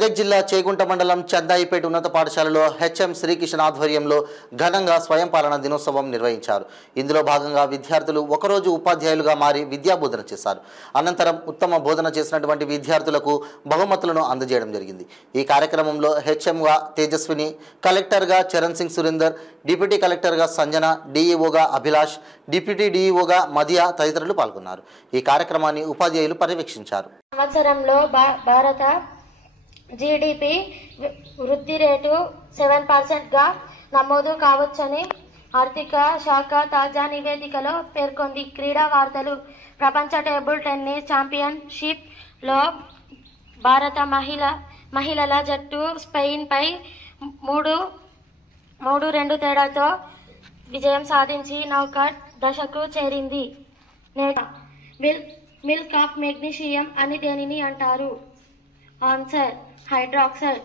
మెదక్ జిల్లా చేగుంట మండలం చందాయిపేట ఉన్నత పాఠశాలలో హెచ్ఎం శ్రీకృష్ణ ఆధ్వర్యంలో ఘనంగా స్వయం పాలన దినోత్సవం నిర్వహించారు. ఇందులో భాగంగా విద్యార్థులు ఒకరోజు ఉపాధ్యాయులుగా మారి విద్యాబోధన చేశారు. అనంతరం ఉత్తమ బోధన చేసినటువంటి విద్యార్థులకు బహుమతులను అందజేయడం జరిగింది. ఈ కార్యక్రమంలో హెచ్ఎంగా తేజస్విని, కలెక్టర్గా చరణ్ సింగ్ సురేందర్, డిప్యూటీ కలెక్టర్గా సంజన, డిఈఓగా అభిలాష్, డిప్యూటీ డిఈఓగా మదియా తదితరులు పాల్గొన్నారు. ఈ కార్యక్రమాన్ని ఉపాధ్యాయులు పర్యవేక్షించారు. సంవత్సరంలో భారత జీడీపీ వృద్ధి రేటు 7%గా నమోదు కావచ్చని ఆర్థిక శాఖ తాజా నివేదికలో పేర్కొంది. క్రీడా వార్తలు. ప్రపంచ టేబుల్ టెన్నిస్ ఛాంపియన్షిప్లో భారత మహిళల జట్టు స్పెయిన్పై 3-2 తేడాతో విజయం సాధించి నౌకౌట్ దశకు చేరింది. మిల్క్ ఆఫ్ మెగ్నీషియం అని దేనిని అంటారు? Answer hydroxide.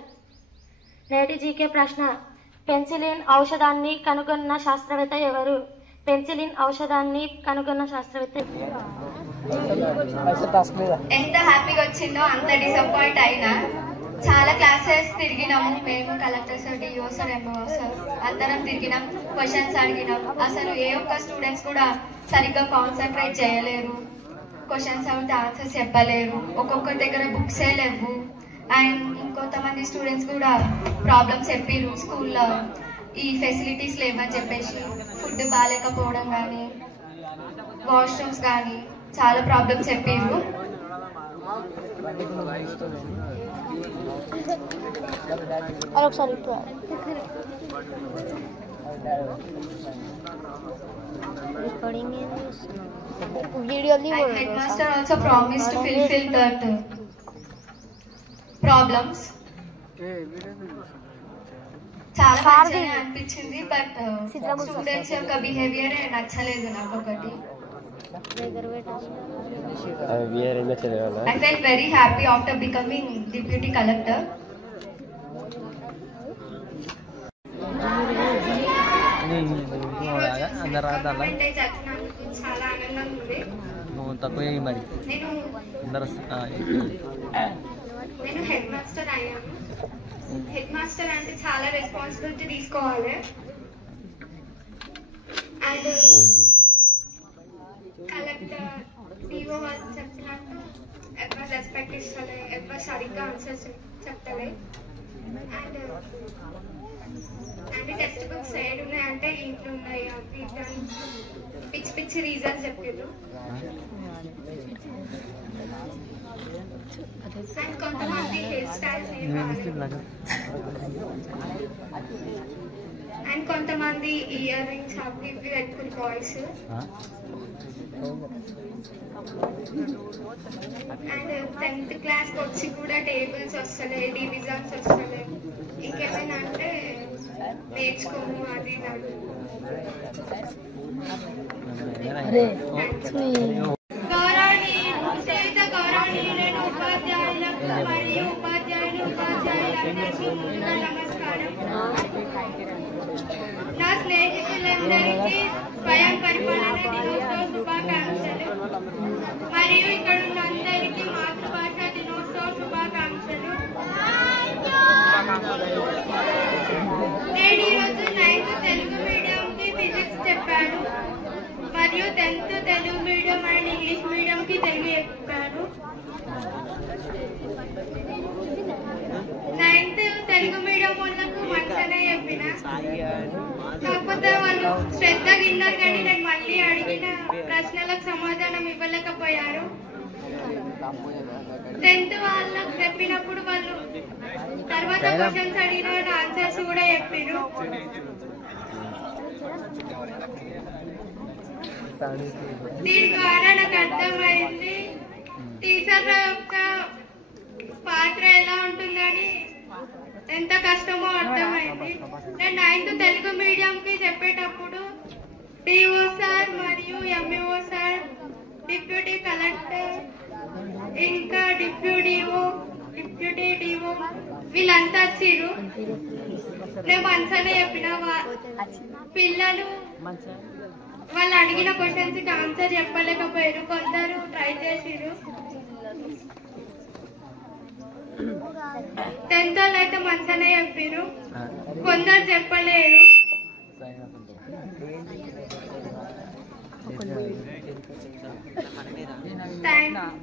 నేటి జీకే ప్రశ్న. పెన్సిలిన్ ఔషధాన్ని కనుగొన్న శాస్త్రవేత్త ఎవరు? పెన్సిలిన్ ఔషధాన్ని కనుగొన్న శాస్త్రవేత్త. ఎంత హ్యాపీగా వచ్చిందో అంత డిసప్పాయింట్ అయినా. చాలా క్లాసెస్ తిరిగినాము మేము, collector sir, DO sir, MO sir అందరం తిరిగినాం, క్వశ్చన్స్ అడిగినాం. అసలు ఏ ఒక్క స్టూడెంట్స్ కూడా సరిగ్గా కాన్సన్ట్రేట్ చేయలేరు, క్వశ్చన్స్ అంటే ఆన్సర్స్ చెప్పలేరు, ఒక్కొక్కరి దగ్గర బుక్సే లేవు. అండ్ ఇంకొంతమంది స్టూడెంట్స్ కూడా ప్రాబ్లమ్స్ చెప్పారు. స్కూల్లో ఈ ఫెసిలిటీస్ లేవని చెప్పేసి, ఫుడ్ బాగాలేకపోవడం కానీ, వాష్రూమ్స్ కానీ చాలా ప్రాబ్లమ్స్ చెప్పారు. Headmaster also promised to fulfill that problems. చాలా మంచిగా అనిపించింది. బట్ స్టూడెంట్స్ యొక్క బిహేవియర్ నచ్చలేదు నాకు. ఒకటి I felt very happy after becoming deputy collector. చాలా ఆనందంగా ఉంది. నేను హెడ్ మాస్టర్ అయ్యాను. హెడ్ మాస్టర్ అంటే చాలా రెస్పాన్సిబిలిటీ తీసుకోవాలి. అండ్ కలెక్టర్, డిఓ వాళ్ళు చెప్పినట్టు ఎవరు రెస్పెక్ట్ ఇస్తలే, ఎవరు సరిగ్గా ఆన్సర్స్ చెప్తలే. అండ్ టెక్స్ట్ బుక్స్ సైడ్ ఉన్నాయంటే ఇంట్లో ఉన్నాయి, పిచ్చి పిచ్చి రీజన్స్ చెప్పారు. అండ్ కొంతమంది హెయిర్ స్టైల్స్ అండ్ కొంతమంది ఇయర్ రింగ్స్ అవి ఇవి పెట్టుకుని బాయ్స్. అండ్ 10th క్లాస్కి వచ్చి కూడా టేబుల్స్ వస్తలే, డివిజన్స్ వస్తలే. ఇంకేమైనా అంటే నేర్చుకోము అది గౌరవనీయులైన ఉపాధ్యాయులకు మరియు ఉపాధ్యాయులందరికీ నమస్కారం. నా స్నేహితులందరికీ స్వయం పరిపాలన దినోత్సవ శుభాకాంక్షలు మరియు ఇక్కడ ఉన్న అందరికీ మాతృభాష దినోత్సవ శుభాకాంక్షలు. నేను ఈరోజు 9th తెలుగు మీడియంకి ఫిజిక్స్ చెప్పాను మరియు 10th Telugu medium and English మీడియంకి తెలుగు చెప్పాను. 9th తెలుగు మీడియం వాళ్ళకు మంచిగానే చెప్పిన, కాకపోతే వాళ్ళు శ్రద్ధ విన్నారు కానీ నేను మళ్ళీ అడిగిన ప్రశ్నలకు సమాధానం ఇవ్వలేకపోయారు. 10th వాళ్ళకు చెప్పినప్పుడు వాళ్ళు తర్వాత క్వశ్చన్స్ అడిగిన ఆన్సర్స్ కూడా చెప్పారు. దీని ద్వారా నాకు అర్థమైంది టీచర్ల యొక్క పాత్ర ఎలా ఉంటుందని, ఎంత కష్టమో అర్థమైంది. నేను 9th తెలుగు మీడియంకి చెప్పేటప్పుడు డిఓ సార్ మరియు ఎంఈఓ సార్, డిప్యూటీ కలెక్టర్, ఇంకా డిప్యూటీ డిఓ వీళ్ళంతా వచ్చిర్రు. నేను మంచిగానే చెప్పిన. పిల్లలు వాళ్ళు అడిగిన క్వశ్చన్స్ కి ఆన్సర్ చెప్పలేకపోయారు, కొందరు ట్రై చేసిరు. 10th వాళ్ళు అయితే మంచిగానే చెప్పారు, కొందరు చెప్పలేదు. థ్యాంక్స్.